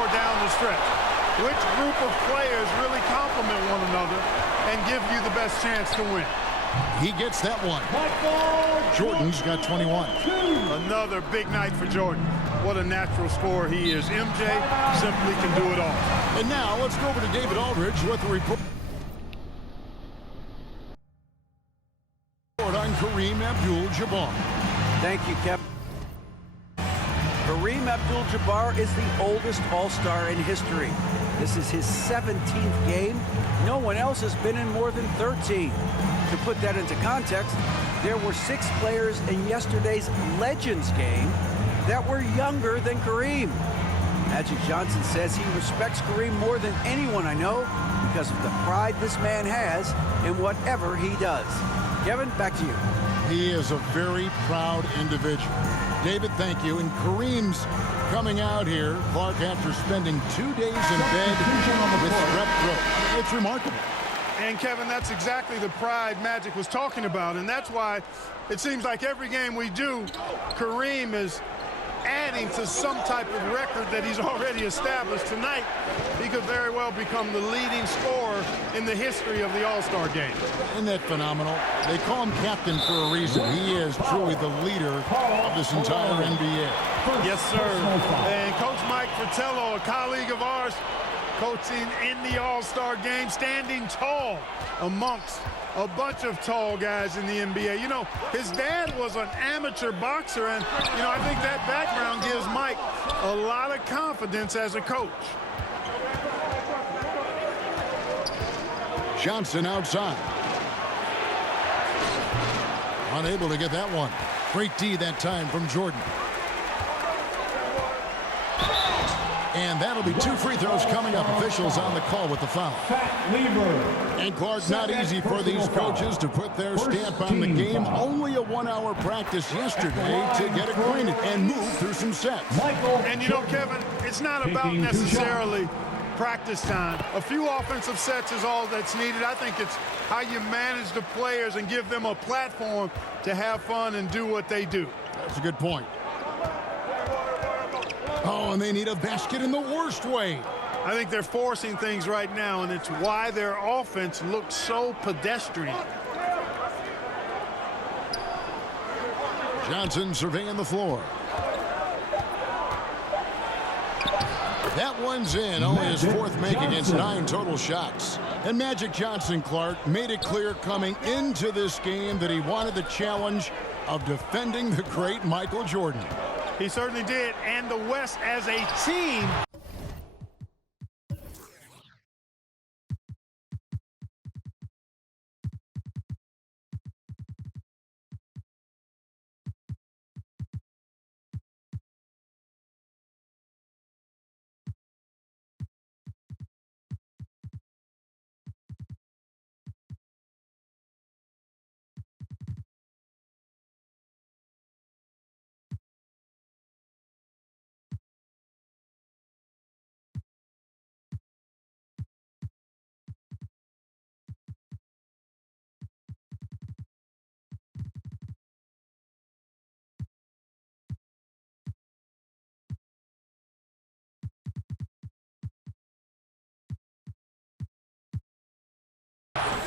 or down the stretch? Which group of players really complement one another and give you the best chance to win? He gets that one. Jordan's got 21. Another big night for Jordan. What a natural scorer he is. MJ simply can do it all. And now let's go over to David Aldridge with the report on Kareem Abdul-Jabbar. Thank you, Kevin. Kareem Abdul-Jabbar is the oldest All-Star in history. This is his 17th game. No one else has been in more than 13. To put that into context, there were 6 players in yesterday's Legends game that were younger than Kareem. Magic Johnson says he respects Kareem more than anyone I know because of the pride this man has in whatever he does. Kevin, back to you. He is a very proud individual. David, thank you. And Kareem's coming out here, Clark, after spending 2 days in bed with strep throat. It's remarkable. And, Kevin, that's exactly the pride Magic was talking about. And that's why it seems like every game we do, Kareem is adding to some type of record that he's already established. Tonight, he could very well become the leading scorer in the history of the All-Star game. Isn't that phenomenal? They call him captain for a reason. He is truly the leader of this entire NBA. Yes, sir. And Coach Mike Fratello, a colleague of ours, coaching in the All-Star game, standing tall amongst a bunch of tall guys in the NBA. You know, his dad was an amateur boxer, and, you know, I think that background gives Mike a lot of confidence as a coach. Johnson outside. Unable to get that one. Great D that time from Jordan. And that'll be 2 free throws coming up. Officials on the call with the foul. And Clark, not easy for these coaches to put their stamp on the game. Only a 1-hour practice yesterday to get acquainted and move through some sets. And you know, Kevin, it's not about necessarily practice time. A few offensive sets is all that's needed. I think it's how you manage the players and give them a platform to have fun and do what they do. That's a good point. Oh, and they need a basket in the worst way. I think they're forcing things right now, and it's why their offense looks so pedestrian. Johnson surveying the floor. That one's in. Only his 4th make against 9 total shots. And Magic Johnson, Clark, made it clear coming into this game that he wanted the challenge of defending the great Michael Jordan. He certainly did, and the West as a team.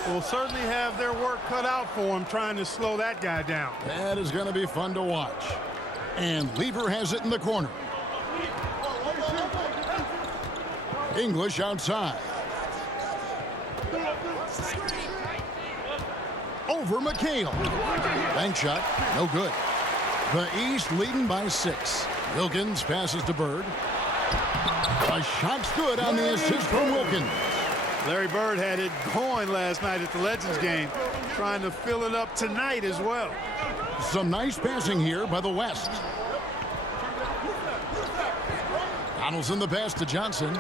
Will certainly have their work cut out for him trying to slow that guy down. That is going to be fun to watch. And Lever has it in the corner. English outside. Over McHale. Bank shot, no good. The East leading by 6. Wilkins passes to Bird. A shot's good on the assist from Wilkins. Larry Bird had it going last night at the Legends game, trying to fill it up tonight as well. Some nice passing here by the West. Donaldson the pass to Johnson.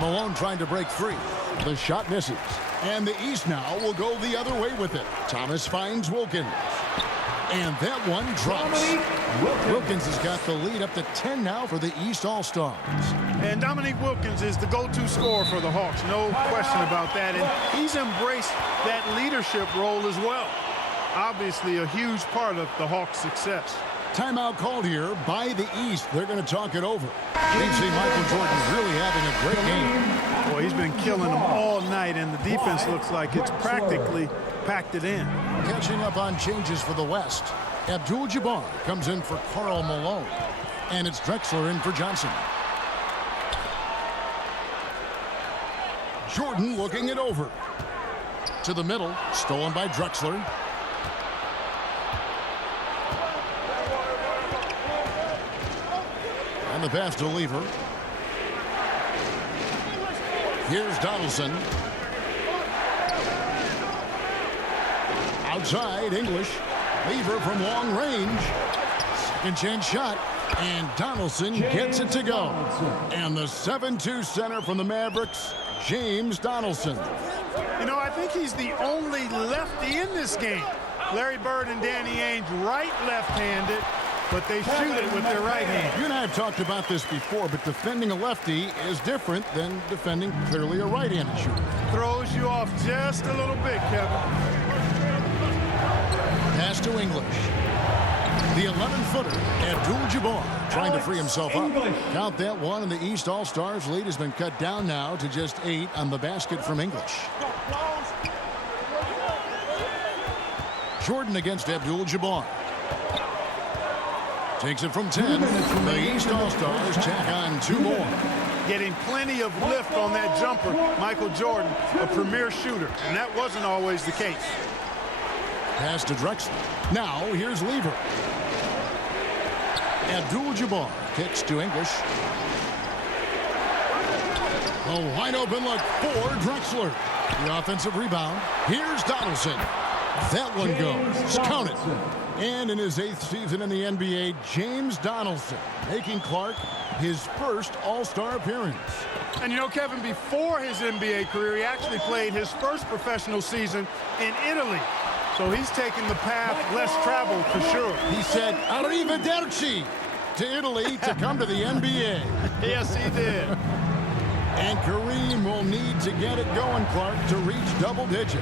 Malone trying to break free. The shot misses. And the East now will go the other way with it. Thomas finds Wilkins. And that one drops. Wilkins has got the lead up to 10 now for the East All-Stars. And Dominique Wilkins is the go-to scorer for the Hawks, no question about that. And he's embraced that leadership role as well. Obviously a huge part of the Hawks' success. Timeout called here by the East. They're going to talk it over. We've seen Michael Jordan really having a great game. Boy, he's been killing them all night, and the defense looks like it's practically packed it in. Catching up on changes for the West. Abdul-Jabbar comes in for Karl Malone. And it's Drexler in for Johnson. Jordan looking it over. To the middle, stolen by Drexler. And the pass to Lever. Here's Donaldson. Outside, English. Lever from long range. Second chance shot. And Donaldson gets it to go. And the 7-2 center from the Mavericks, James Donaldson. You know, I think he's the only lefty in this game. Larry Bird and Danny Ainge right left-handed, but they shoot it with their right hand. You and I have talked about this before, but defending a lefty is different than defending clearly a right-handed shooter. Throws you off just a little bit, Kevin. Pass to English. The 11-footer, Abdul-Jabbar, trying to free himself up. Count that one, and the East All-Stars lead has been cut down now to just 8 on the basket from English. Jordan against Abdul-Jabbar. Takes it from 10. The East All-Stars tack on 2 more. Getting plenty of lift on that jumper, Michael Jordan, a premier shooter, and that wasn't always the case. Pass to Drexler. Now here's Lever. Abdul-Jabbar kicks to English. A wide open look for Drexler. The offensive rebound. Here's Donaldson. That one goes. Count it. And in his 8th season in the NBA, James Donaldson making Clark his first All-Star appearance. And you know, Kevin, before his NBA career, he actually played his first professional season in Italy. So he's taking the path less traveled for sure. He said, arrivederci to Italy to come to the NBA. Yes, he did. And Kareem will need to get it going, Clark, to reach double digits.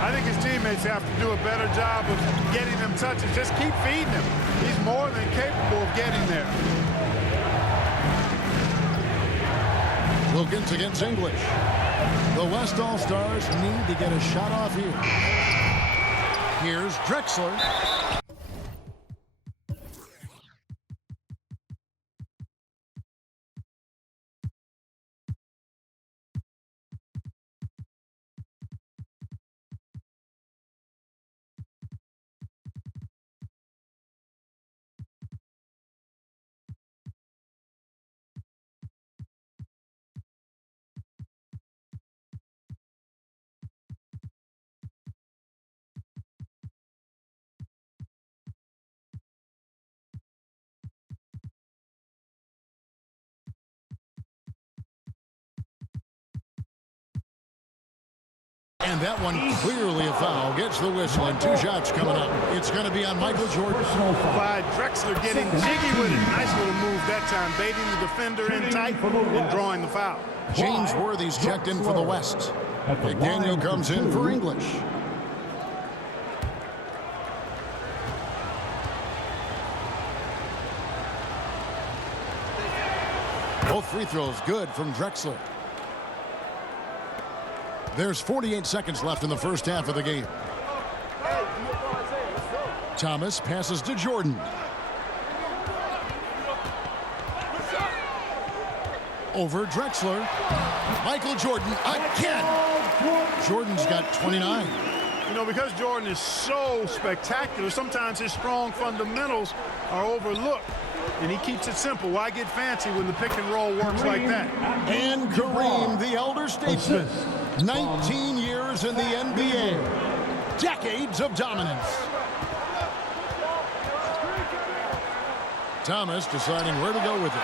I think his teammates have to do a better job of getting them touches. Just keep feeding him. He's more than capable of getting there. Wilkins against English. The West All-Stars need to get a shot off here. Here's Drexler. And that one clearly a foul. Gets the whistle, and 2 shots coming up. It's going to be on Michael Jordan. Clyde Drexler getting jiggy with it. Nice little move that time, baiting the defender in tight and drawing the foul. James Worthy's checked in for the West. McDaniel comes in for English. Both free throws good from Drexler. There's 48 seconds left in the first half of the game. Thomas passes to Jordan. Over Drexler. Michael Jordan again. Jordan's got 29. You know, because Jordan is so spectacular, sometimes his strong fundamentals are overlooked. And he keeps it simple. Why get fancy when the pick and roll works like that? And Kareem, the elder statesman. 19 years in the NBA. Decades of dominance. Thomas deciding where to go with it.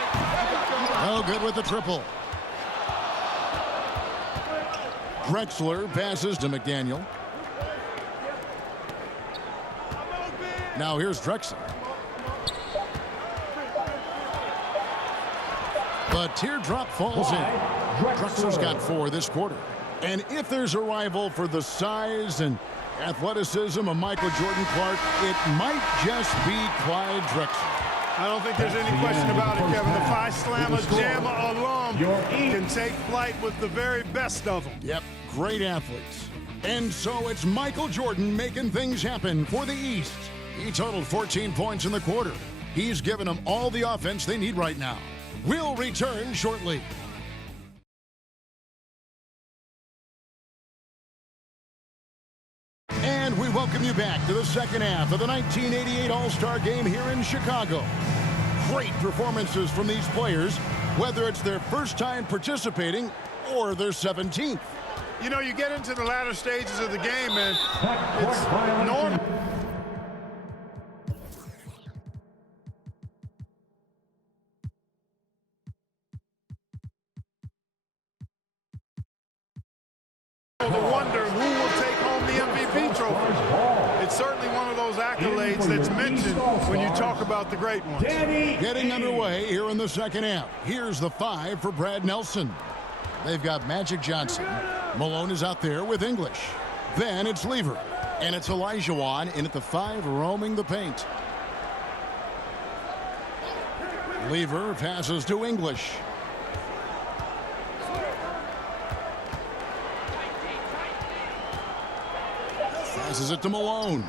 Oh, good with the triple. Drexler passes to McDaniel. Now here's Drexler. The teardrop falls in. Drexler's got 4 this quarter. And if there's a rival for the size and Athleticism of Michael Jordan Clark, it might just be Clyde Drexler. I don't think there's any question about it, Kevin. The Phi Slamma Jamma alum can take flight with the very best of them. Yep, great athletes. And so it's Michael Jordan making things happen for the East. He totaled 14 points in the quarter. He's given them all the offense they need right now. We'll return shortly. And we welcome you back to the second half of the 1988 All-Star Game here in Chicago. Great performances from these players, whether it's their first time participating or their 17th. You know, you get into the latter stages of the game, and it's normal. To wonder who will take home the MVP trophy. It's certainly one of those accolades that's mentioned when you talk about the great ones. Getting underway here in the second half. Here's the 5 for Brad Nelson. They've got Magic Johnson. Malone is out there with English. Then it's Lever. And it's Olajuwon in at the 5, roaming the paint. Lever passes to English. Passes it to Malone.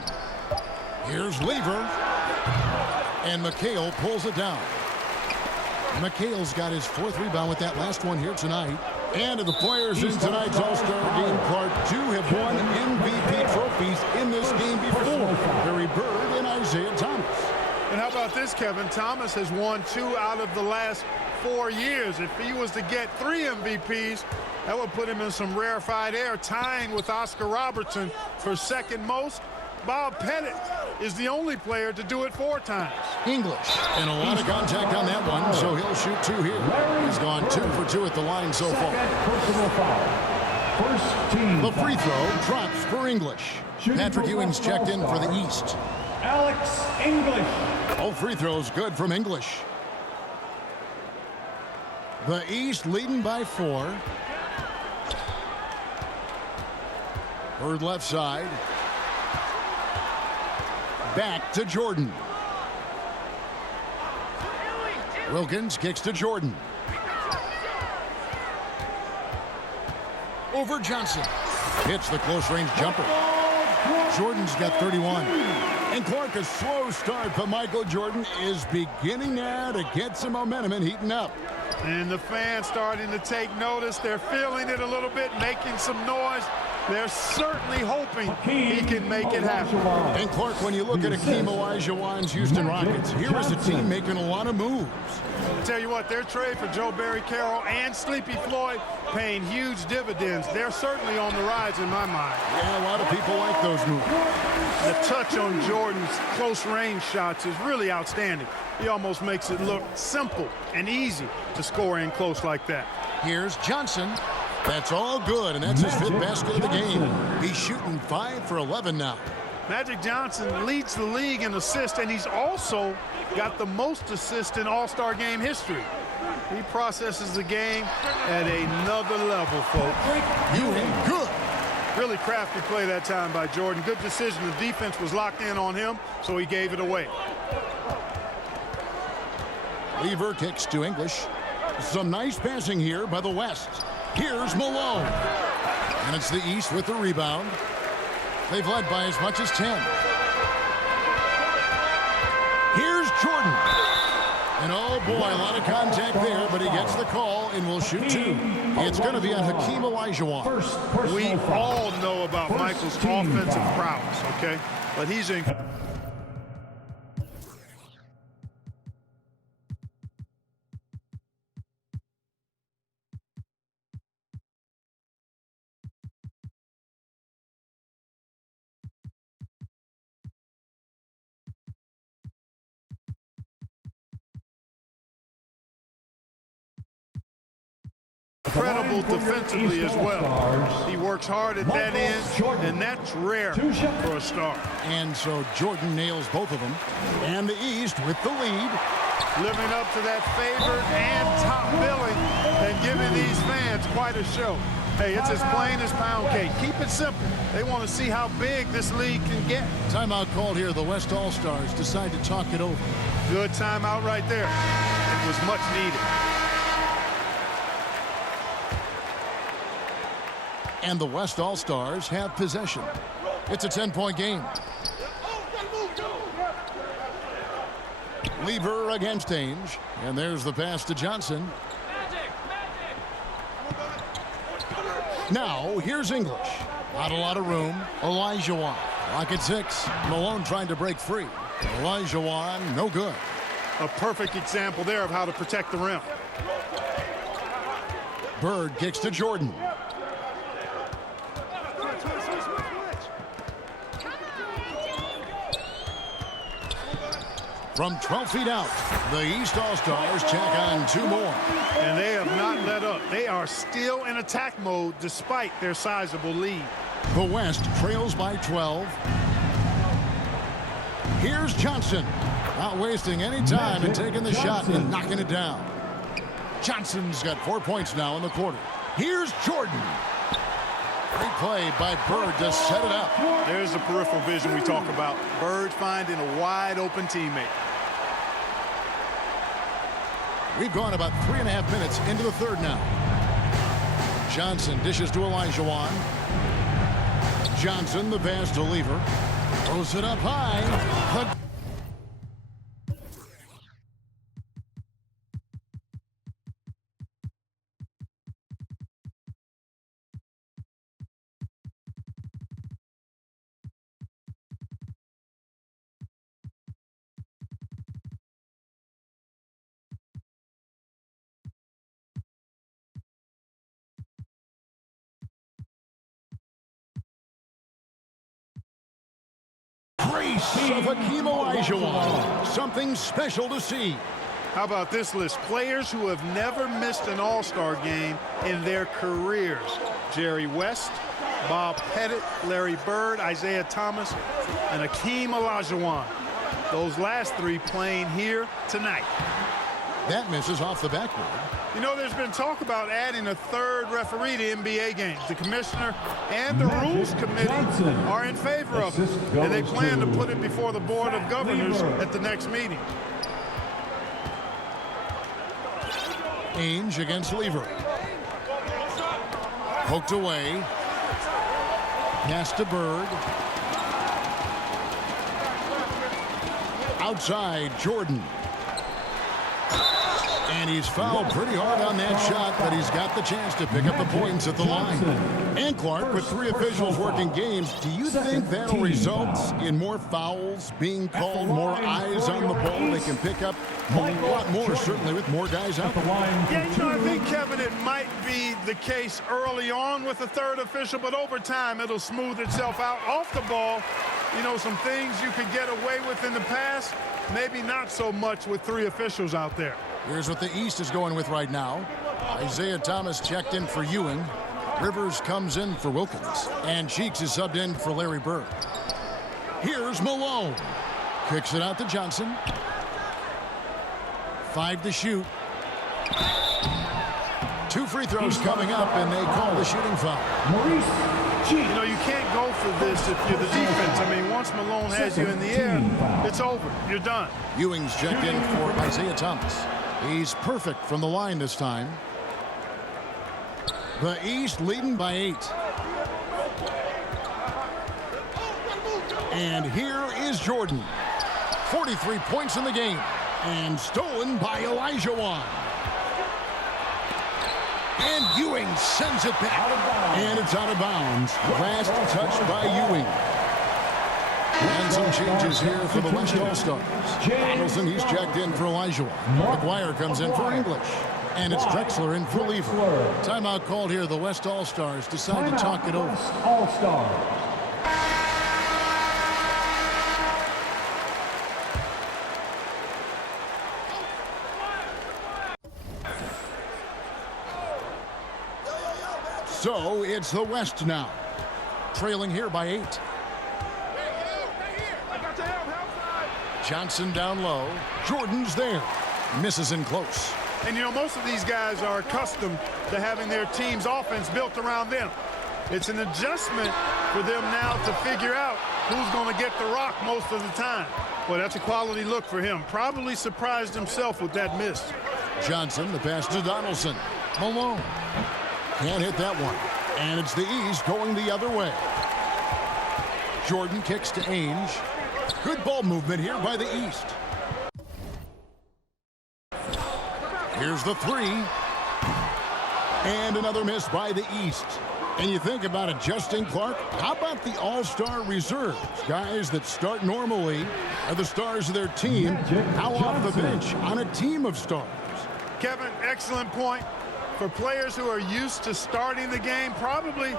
Here's Lever. And McHale pulls it down. McHale's got his 4th rebound with that last one here tonight. And of the players in tonight's All-Star Game, Clark, 2 have won MVP trophies in this game before. Larry Bird and Isaiah Thomas. And how about this, Kevin? Thomas has won 2 out of the last 4 years. If he was to get 3 MVPs, that would put him in some rarefied air, tying with Oscar Robertson for second most. Bob Pettit is the only player to do it 4 times. English, and a lot of contact on that one, so he'll shoot 2 here. He's gone 2 for 2 at the line so far. The free throw drops for English. Patrick Ewing's checked in for the East. Alex English. All free throws good from English. The East leading by 4. Bird left side. Back to Jordan. Wilkins kicks to Jordan. Over Johnson. Hits the close-range jumper. Jordan's got 31. And Clark, a slow start, but Michael Jordan is beginning now to get some momentum and heating up. And the fans starting to take notice. They're feeling it a little bit, making some noise. They're certainly hoping he can make it happen. And Clark, when you look at Hakeem Olajuwon's Houston Rockets, here is a team making a lot of moves. I'll tell you what, their trade for Joe Barry Carroll and Sleepy Floyd paying huge dividends. They're certainly on the rise in my mind. Yeah, a lot of people like those moves. The touch on Jordan's close-range shots is really outstanding. He almost makes it look simple and easy to score in close like that. Here's Johnson. That's all good, and that's his 5th basket of the game. He's shooting 5 for 11 now. Magic Johnson leads the league in assists, and he's also got the most assists in All-Star Game history. He processes the game at another level, folks. Ewing, good. Really crafty play that time by Jordan. Good decision. The defense was locked in on him, so he gave it away. Lever kicks to English. Some nice passing here by the West. Here's Malone. And it's the East with the rebound. They've led by as much as 10. Here's Jordan. And oh boy, a lot of contact there, but he gets the call and will shoot 2. It's going to be on Hakeem Olajuwon. We all know about Michael's offensive prowess, okay? But he's in. Incredible defensively as well. He works hard at that end, and that's rare for a star. And so Jordan nails both of them. And the East with the lead. Living up to that favored and top billing and giving these fans quite a show. Hey, it's as plain as pound cake. Keep it simple. They want to see how big this league can get. Timeout called here. The West All-Stars decide to talk it over. Good timeout right there. It was much needed. And the West All-Stars have possession. It's a 10-point game. Lever against Ainge. And there's the pass to Johnson. Now, here's English. Not a lot of room. Olajuwon. Clock at 6. Malone trying to break free. Olajuwon, no good. A perfect example there of how to protect the rim. Bird kicks to Jordan. From 12 feet out, the East All-Stars check on 2 more. And they have not let up. They are still in attack mode despite their sizable lead. The West trails by 12. Here's Johnson. Not wasting any time and taking the shot and knocking it down. Johnson's got 4 points now in the quarter. Here's Jordan. Great play by Bird to set it up. There's the peripheral vision we talk about. Bird finding a wide open teammate. We've gone about 3.5 minutes into the third now. Johnson dishes to Olajuwon. Johnson, the pass to Lever. Throws it up high. Brace of Hakeem Olajuwon. Something special to see. How about this list? Players who have never missed an All-Star game in their careers. Jerry West, Bob Pettit, Larry Bird, Isaiah Thomas, and Hakeem Olajuwon. Those last 3 playing here tonight. That misses off the backboard. You know, there's been talk about adding a 3rd referee to NBA games. The commissioner and the rules committee are in favor of it, and they plan to put it before the board of governors at the next meeting. Ainge against Lever. Poked away. Pass to Bird. Outside, Jordan. And he's fouled pretty hard on that shot, but he's got the chance to pick up the points at the line. And Clark, with 3 officials working games, do you think that'll result in more fouls being called, more eyes on the ball? They can pick up a lot more, certainly with more guys out there. Yeah, you know, I think, Kevin, it might be the case early on with the 3rd official, but over time it'll smooth itself out. Off the ball, you know, some things you could get away with in the past, maybe not so much with 3 officials out there. Here's what the East is going with right now. Isaiah Thomas checked in for Ewing. Rivers comes in for Wilkins. And Cheeks is subbed in for Larry Bird. Here's Malone. Kicks it out to Johnson. 5 to shoot. 2 free throws coming up, and they call the shooting foul. You know, you can't go for this if you're the defense. I mean, once Malone has you in the air, it's over. You're done. Ewing's checked in for Isaiah Thomas. He's perfect from the line this time. The East leading by 8. And here is Jordan. 43 points in the game. And stolen by Olajuwon. And Ewing sends it back. And it's out of bounds. Last touch by Ewing. And some changes here for the West All-Stars. Donaldson, he's checked in for Olajuwon. McGuire comes in for English. And it's Drexler in for Lever. Timeout called here. The West All-Stars decide to talk it over. All-Star. So it's the West now. Trailing here by 8. Johnson down low. Jordan's there. Misses in close. And, you know, most of these guys are accustomed to having their team's offense built around them. It's an adjustment for them now to figure out who's going to get the rock most of the time. Well, that's a quality look for him. Probably surprised himself with that miss. Johnson, the pass to Donaldson. Malone can't hit that one. And it's the East going the other way. Jordan kicks to Ainge. Good ball movement here by the East. Here's the three. And another miss by the East. And you think about it, Justin Clark, how about the all-star reserves? Guys that start normally are the stars of their team. How off the bench on a team of stars? Kevin, excellent point. For players who are used to starting the game, probably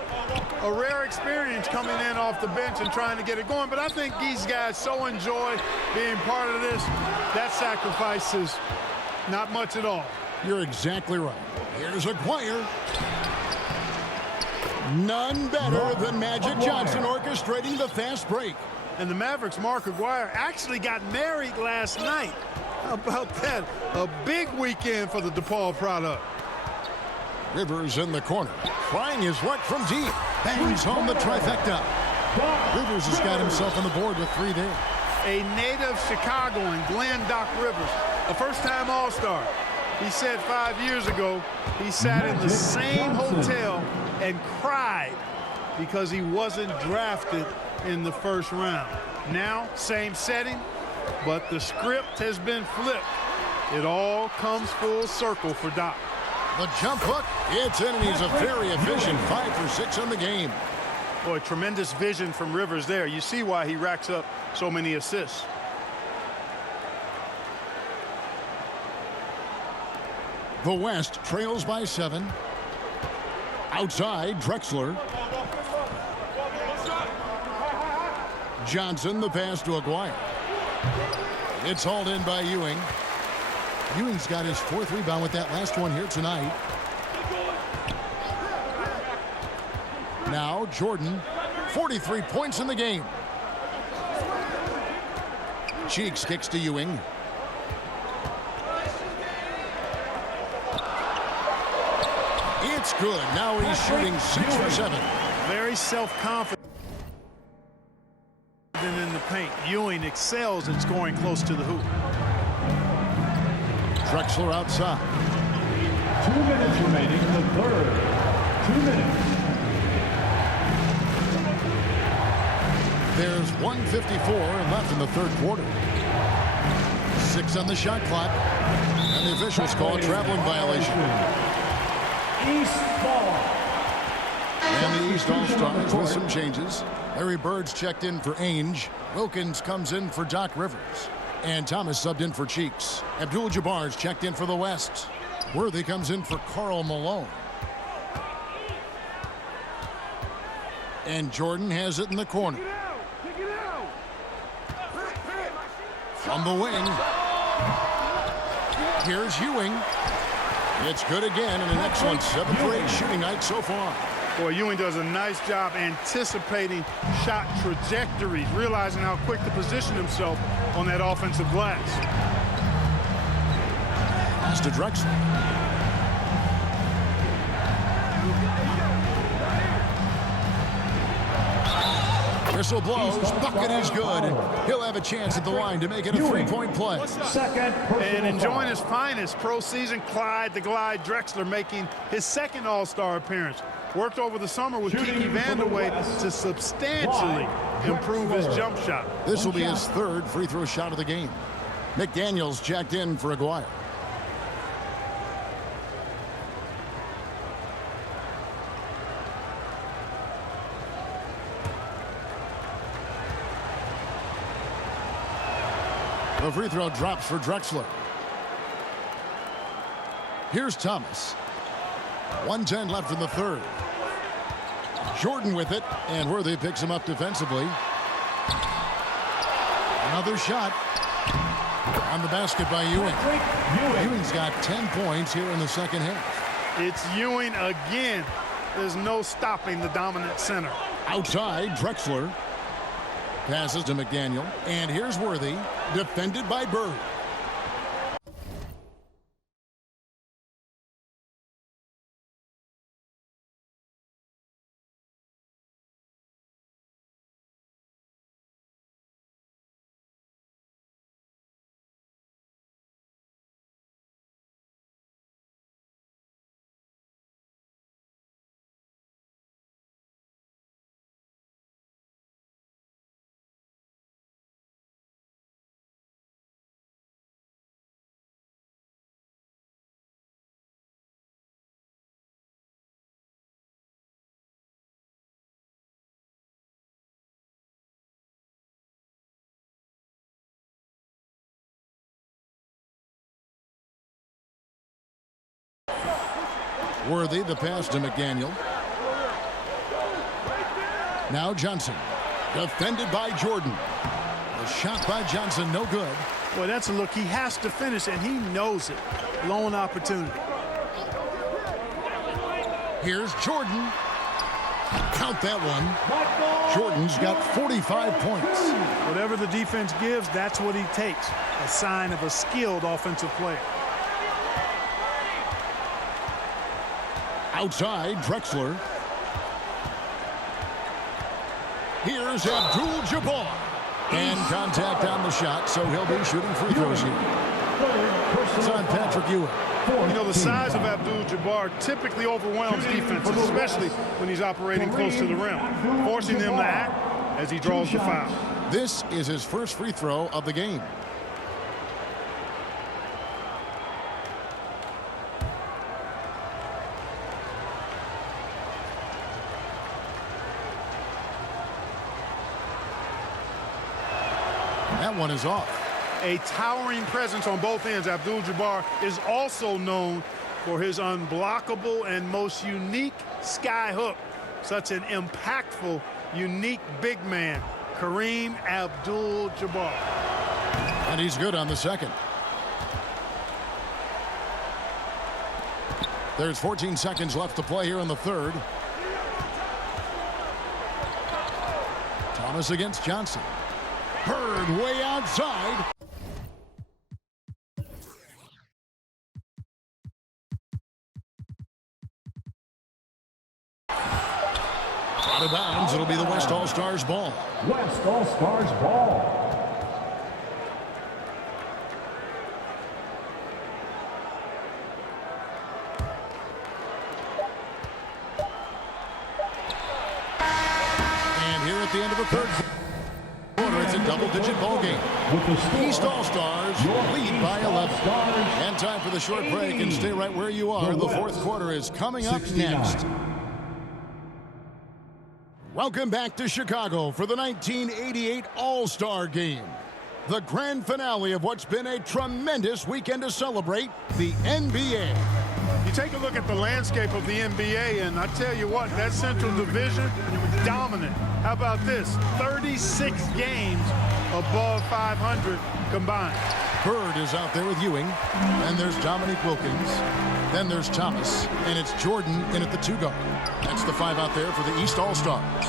a rare experience coming in off the bench and trying to get it going. But I think these guys so enjoy being part of this. That sacrifice is not much at all. You're exactly right. Here's Aguirre. None better than Magic Johnson orchestrating the fast break. And the Mavericks' Mark Aguirre actually got married last night. How about that? A big weekend for the DePaul product. Rivers in the corner, trying his luck from deep. Bangs home the trifecta. Rivers has got himself on the board with three there. A native Chicagoan, Glenn Doc Rivers, a first-time All-Star. He said 5 years ago he sat in the same hotel and cried because he wasn't drafted in the first round. Now, same setting, but the script has been flipped. It all comes full circle for Doc. The jump hook, it's in, and he's a very efficient 5 for 6 on the game. Boy, tremendous vision from Rivers there. You see why he racks up so many assists. The West trails by 7. Outside, Drexler. Johnson, the pass to Aguirre. It's hauled in by Ewing. Ewing's got his 4th rebound with that last one here tonight. Now Jordan, 43 points in the game. Cheeks kicks to Ewing. It's good. Now he's shooting 6 for 7. Very self-confident in the paint. Ewing excels in scoring close to the hoop. Drexler outside. 2 minutes remaining in the third. 2 minutes. There's 1:54 left in the third quarter. 6 on the shot clock. And the officials call a traveling violation. East ball. And the East All-Stars with some changes. Larry Bird's checked in for Ainge. Wilkins comes in for Doc Rivers. And Thomas subbed in for Cheeks. Abdul-Jabbar's checked in for the West. Worthy comes in for Karl Malone. And Jordan has it in the corner. From the wing. Here's Ewing. It's good again, and an excellent 7 for 8 shooting night so far. Boy, Ewing does a nice job anticipating shot trajectories, realizing how quick to position himself on that offensive glass. Pass to Drexler. Whistle blows. Bucket is good. He'll have a chance at the line to make it a 3-point play. Second And enjoying his finest pro season, Clyde the Glide Drexler making his 2nd All-Star appearance. Worked over the summer with Kiki Vandeweghe to substantially improve his jump shot. This will be his 3rd free throw shot of the game. McDaniels checked in for Aguirre. The free throw drops for Drexler. Here's Thomas. 1:10 left in the third. Jordan with it, and Worthy picks him up defensively. Another shot on the basket by Ewing. Ewing's got 10 points here in the second half. It's Ewing again. There's no stopping the dominant center. Outside, Drexler. Passes to McDaniel, and here's Worthy, defended by Bird. Worthy, the pass to McDaniel. Now Johnson. Defended by Jordan. The shot by Johnson, no good. Well, that's a look. He has to finish, and he knows it. Lone opportunity. Here's Jordan. Count that one. Jordan's got 45 points. Whatever the defense gives, that's what he takes. A sign of a skilled offensive player. Outside, Drexler. Here's Abdul-Jabbar. And contact on the shot, so he'll be shooting free throws here. It's on Patrick Ewing. You know, the size of Abdul-Jabbar typically overwhelms defenses, especially when he's operating close to the rim, forcing them to act as he draws the foul. This is his first free throw of the game. That one is off. A towering presence on both ends. Abdul-Jabbar is also known for his unblockable and most unique sky hook. Such an impactful, unique big man, Kareem Abdul-Jabbar. And he's good on the second. There's 14 seconds left to play here in the third. Thomas against Johnson. Hurd way outside. Out of bounds, it'll be the West All-Stars ball. West All-Stars ball. And here at the end of the third quarter, it's a double-digit ball game. East All-Stars lead by 11. And time for the short break, and stay right where you are. The fourth quarter is coming up next. Welcome back to Chicago for the 1988 All-Star Game. The grand finale of what's been a tremendous weekend to celebrate the NBA. You take a look at the landscape of the NBA, and I tell you what, that Central Division, dominant. How about this? 36 games above 500 combined. Bird is out there with Ewing. Then there's Dominique Wilkins. Then there's Thomas. And it's Jordan in at the two-guard. That's the five out there for the East All-Stars.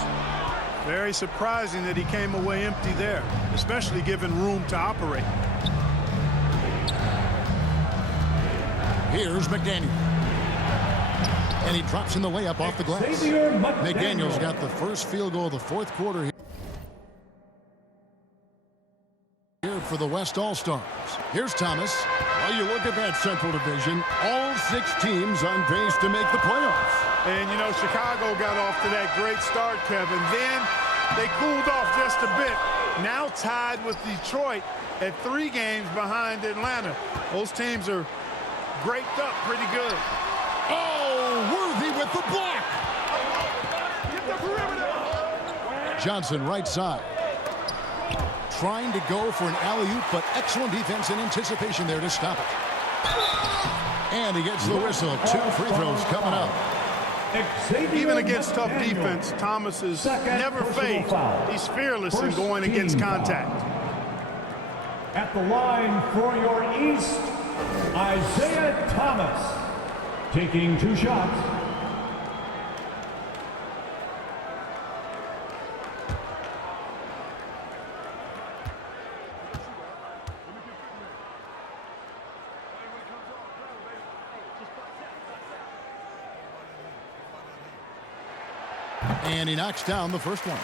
Very surprising that he came away empty there, especially given room to operate. Here's McDaniel. And he drops in the layup off the glass. McDaniel's got the first field goal of the fourth quarter here for the West All-Stars. Here's Thomas. Well, you look at that Central Division, all 6 teams on pace to make the playoffs. And, you know, Chicago got off to that great start, Kevin. Then they cooled off just a bit. Now tied with Detroit at 3 games behind Atlanta. Those teams are graped up pretty good. Oh, Worthy with the block. Johnson right side. Trying to go for an alley-oop, but excellent defense and anticipation there to stop it. And he gets the whistle. 2 free throws coming up. Even against tough defense, Thomas is never fazed. He's fearless in going against contact. At the line for your East, Isaiah Thomas, taking 2 shots. And he knocks down the first one.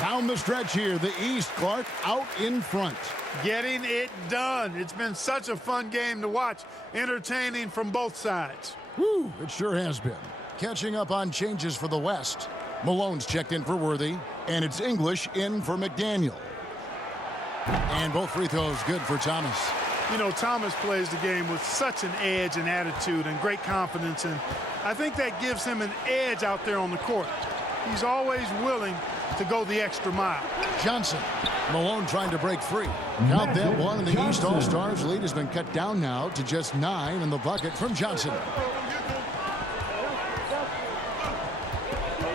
Down the stretch here, the East, Clark out in front. Getting it done. It's been such a fun game to watch. Entertaining from both sides. Whew, it sure has been. Catching up on changes for the West. Malone's checked in for Worthy, and it's English in for McDaniel. And both free throws good for Thomas. You know, Thomas plays the game with such an edge and attitude and great confidence, and I think that gives him an edge out there on the court. He's always willing to go the extra mile. Johnson. Malone trying to break free. Count that one, and the East All-Stars lead has been cut down now to just 9 in the bucket from Johnson.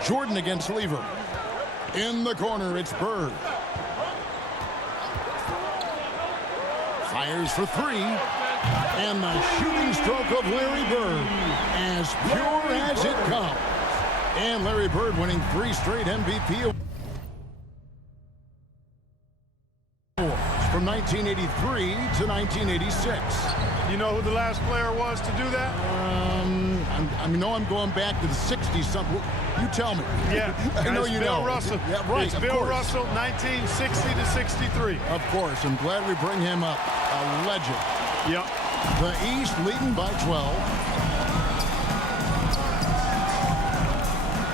Jordan against Lever. In the corner, it's Bird. Fires for three. And the shooting stroke of Larry Bird, as pure as it comes. And Larry Bird winning 3 straight MVP awards from 1983 to 1986. You know who the last player was to do that? I'm going back to the 60s. Something. You tell me. Yeah, I know it's you Bill know. Russell. Yeah, right. It's of Bill course. Russell, 1960 to 63. Of course. I'm glad we bring him up. A legend. Yep. The East leading by 12.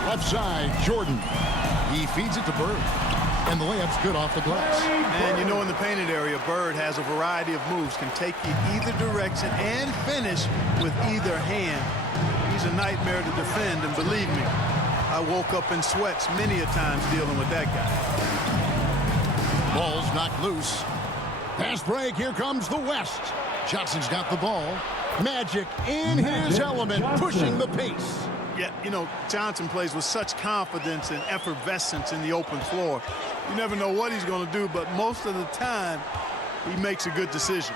Left side, Jordan. He feeds it to Bird. And the layup's good off the glass. And you know, in the painted area, Bird has a variety of moves, can take you either direction and finish with either hand. He's a nightmare to defend, and believe me, I woke up in sweats many a times dealing with that guy. Ball's knocked loose. Pass break, here comes the West. Johnson's got the ball. Magic in his element, pushing the pace. Yet, you know, Johnson plays with such confidence and effervescence in the open floor. You never know what he's going to do, but most of the time, he makes a good decision.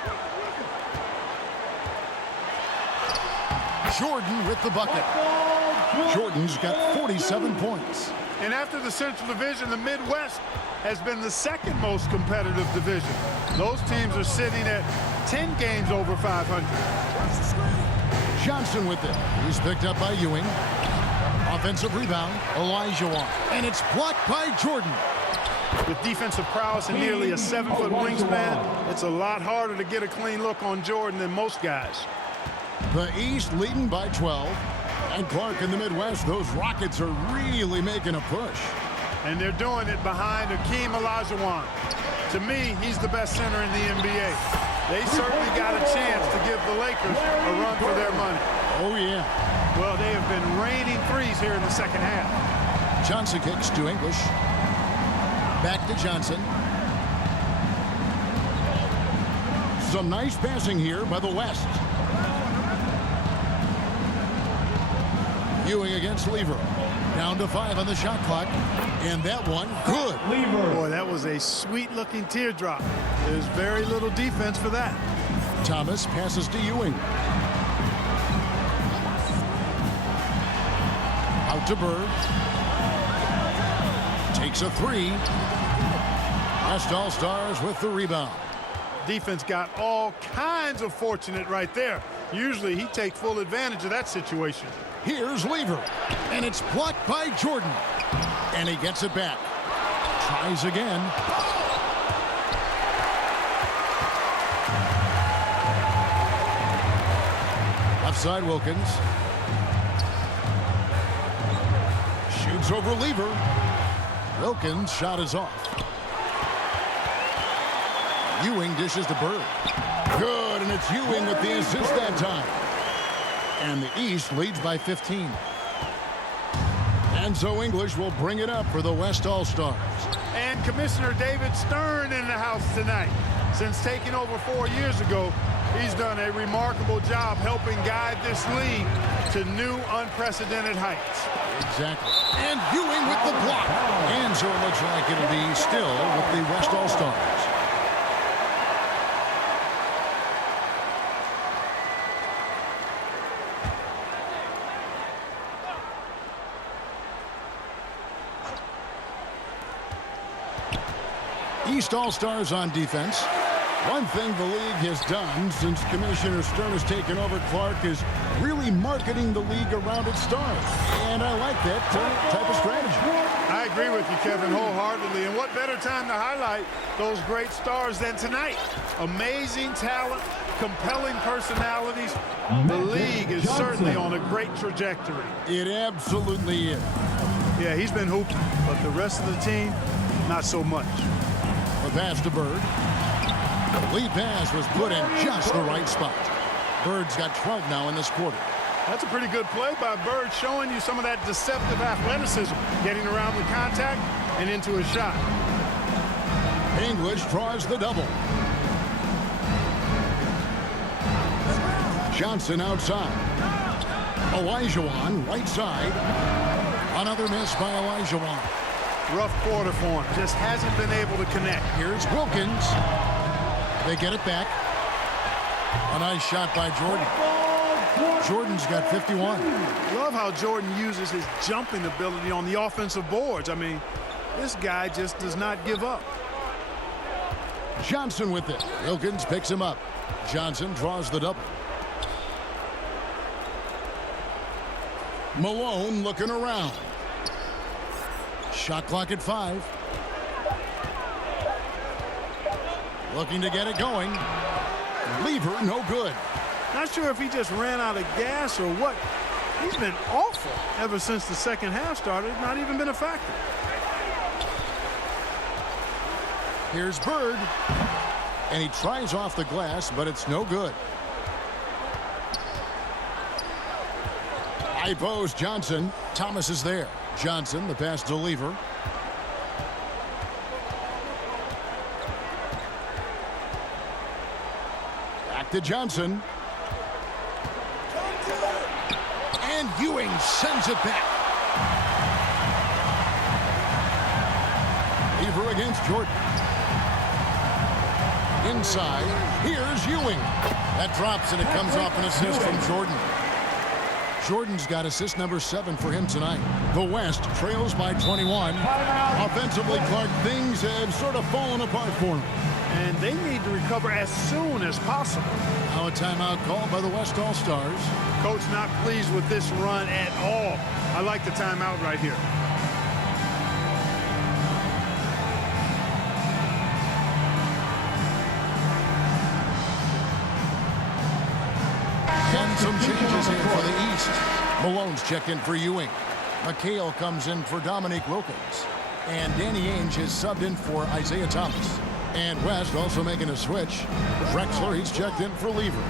Jordan with the bucket. Jordan's got 47 points. And after the Central Division, the Midwest has been the second most competitive division. Those teams are sitting at 10 games over 500. Johnson with it. He's picked up by Ewing. Offensive rebound, Olajuwon. And it's blocked by Jordan. With defensive prowess and nearly a 7-foot wingspan, it's a lot harder to get a clean look on Jordan than most guys. The East leading by 12. And Clark in the Midwest, those Rockets are really making a push. And they're doing it behind Hakeem Olajuwon. To me, he's the best center in the NBA. They certainly got a chance to give the Lakers a run for their money. Oh, yeah. Well, they have been raining threes here in the second half. Johnson kicks to English. Back to Johnson. Some nice passing here by the West. Ewing against Lever. Down to 5 on the shot clock. And that one, good. Boy, that was a sweet-looking teardrop. There's very little defense for that. Thomas passes to Ewing. Out to Bird. Takes a 3. West All-Stars with the rebound. Defense got all kinds of fortunate right there. Usually he takes full advantage of that situation. Here's Lever. And it's blocked by Jordan. And he gets it back. Tries again. Left side, Wilkins. Shoots over Lever. Wilkins' shot is off. Ewing dishes to Bird. Good, and it's Ewing with the assist that time. And the East leads by 15. Enzo English will bring it up for the West All-Stars. And Commissioner David Stern in the house tonight. Since taking over 4 years ago, he's done a remarkable job helping guide this league to new unprecedented heights. Exactly. And Ewing with the block. And so it looks like it'll be still with the West All-Stars. East All-Stars on defense. One thing the league has done since Commissioner Stern has taken over, Clark, is really marketing the league around its stars. And I like that type of strategy. I agree with you, Kevin, wholeheartedly. And what better time to highlight those great stars than tonight? Amazing talent, compelling personalities. The league is certainly on a great trajectory. It absolutely is. Yeah, he's been hooping, but the rest of the team, not so much. The pass to Bird. The lead pass was put in just the right spot. Bird's got 12 now in this quarter. That's a pretty good play by Bird, showing you some of that deceptive athleticism, getting around the contact and into a shot. English draws the double. Johnson outside. Olajuwon right side. Another miss by Olajuwon. Rough quarter for him. Just hasn't been able to connect. Here's Wilkins. They get it back. A nice shot by Jordan. Jordan's got 51. Love how Jordan uses his jumping ability on the offensive boards. I mean, this guy just does not give up. Johnson with it. Wilkins picks him up. Johnson draws the double. Malone looking around. Shot clock at 5. Looking to get it going. Lever, no good. Not sure if he just ran out of gas or what. He's been awful ever since the second half started. Not even been a factor. Here's Bird. And he tries off the glass, but it's no good. High post, Johnson. Thomas is there. Johnson, the pass to Lever. Back to Johnson. And Ewing sends it back. Lever against Jordan. Inside, here's Ewing. That drops and it comes off an assist from Jordan. Jordan's got assist number 7 for him tonight. The West trails by 21. Offensively, Clark, things have sort of fallen apart for him. And they need to recover as soon as possible. Now a timeout called by the West All-Stars. Coach not pleased with this run at all. I like the timeout right here. And some changes here for the East. Malone's checked in for Ewing. McHale comes in for Dominique Wilkins. And Danny Ainge is subbed in for Isaiah Thomas. And West also making a switch. Drexler, he's checked in for Lever.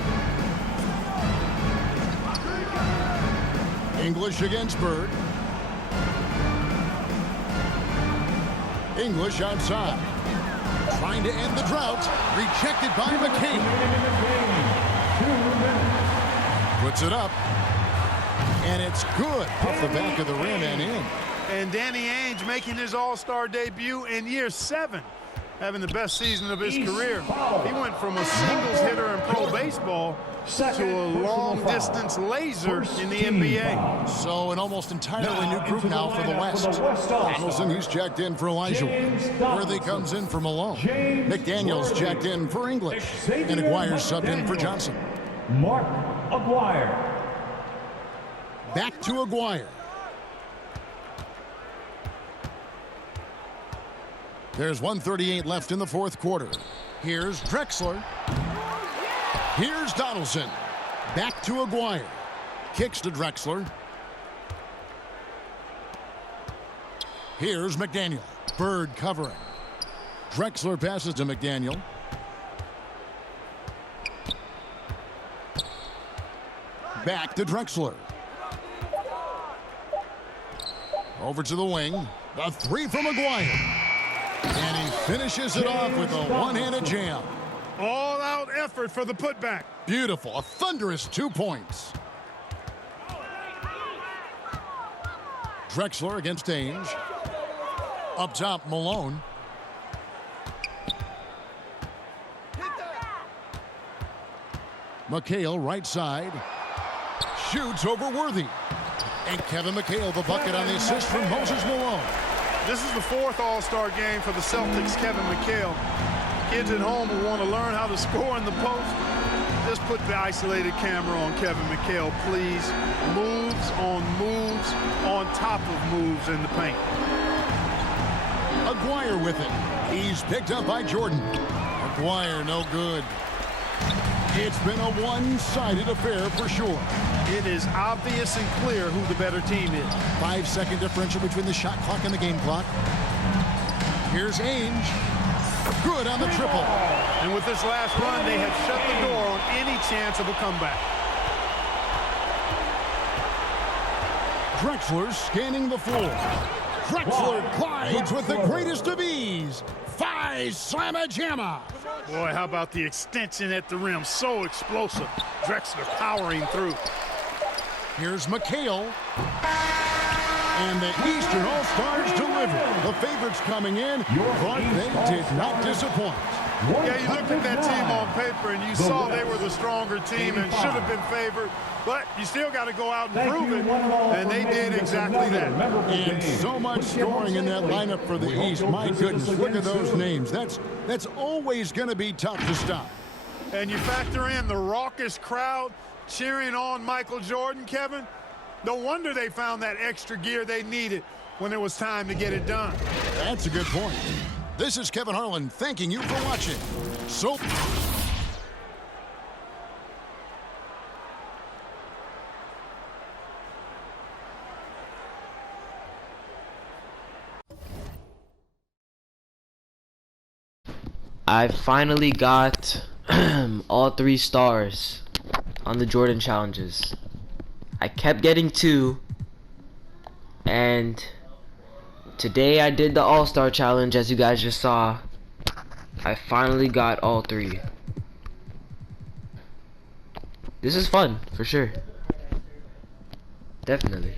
English against Bird. English outside. Trying to end the drought. Rejected by McCain. Puts it up. And it's good off the back of the rim and in. And Danny Ainge making his All-Star debut in year 7. Having the best season of his career. He went from a singles hitter in pro baseball to a long-distance laser in the NBA. So an almost entirely new group now for the West. Donaldson, he's checked in for Elijah. Worthy comes in for Malone. McDaniels checked in for English. And Aguirre's subbed in for Johnson. Mark Aguirre. Back to Aguirre. There's 1:38 left in the fourth quarter. Here's Drexler. Here's Donaldson. Back to Aguirre. Kicks to Drexler. Here's McDaniel. Bird covering. Drexler passes to McDaniel. Back to Drexler. Over to the wing. The 3 from Aguirre. And he finishes it off with a one-handed jam. All-out effort for the putback. Beautiful. A thunderous 2 points. Drexler against Ainge. Up top, Malone. McHale, right side. Shoots over Worthy. And Kevin McHale, the bucket on the assist from Moses Malone. This is the 4th All-Star game for the Celtics, Kevin McHale. Kids at home who want to learn how to score in the post, just put the isolated camera on Kevin McHale, please. Moves on top of moves in the paint. Aguirre with it. He's picked up by Jordan. Aguirre, no good. It's been a one-sided affair for sure. It is obvious and clear who the better team is. 5-second differential between the shot clock and the game clock. Here's Ainge. Good on the triple. And with this last run, they have shut the door on any chance of a comeback. Drexler scanning the floor. Drexler glides with the greatest of ease. 5 slamma-jamma. Boy, how about the extension at the rim? So explosive. Drexler powering through. Here's McHale. And the Eastern All-Stars delivered. The favorites coming in, but they did not disappoint. Yeah, you looked at that team on paper and you saw they were the stronger team and should have been favored, but you still got to go out and prove it, and they did exactly that. And so much scoring in that lineup for the East. My goodness, look at those names. That's always going to be tough to stop. And you factor in the raucous crowd cheering on Michael Jordan, Kevin. No wonder they found that extra gear they needed when it was time to get it done. That's a good point. This is Kevin Harlan thanking you for watching. So I finally got all 3 stars on the Jordan challenges. I kept getting 2, and today I did the All-Star challenge, as you guys just saw. I finally got all 3. This is fun, for sure. Definitely.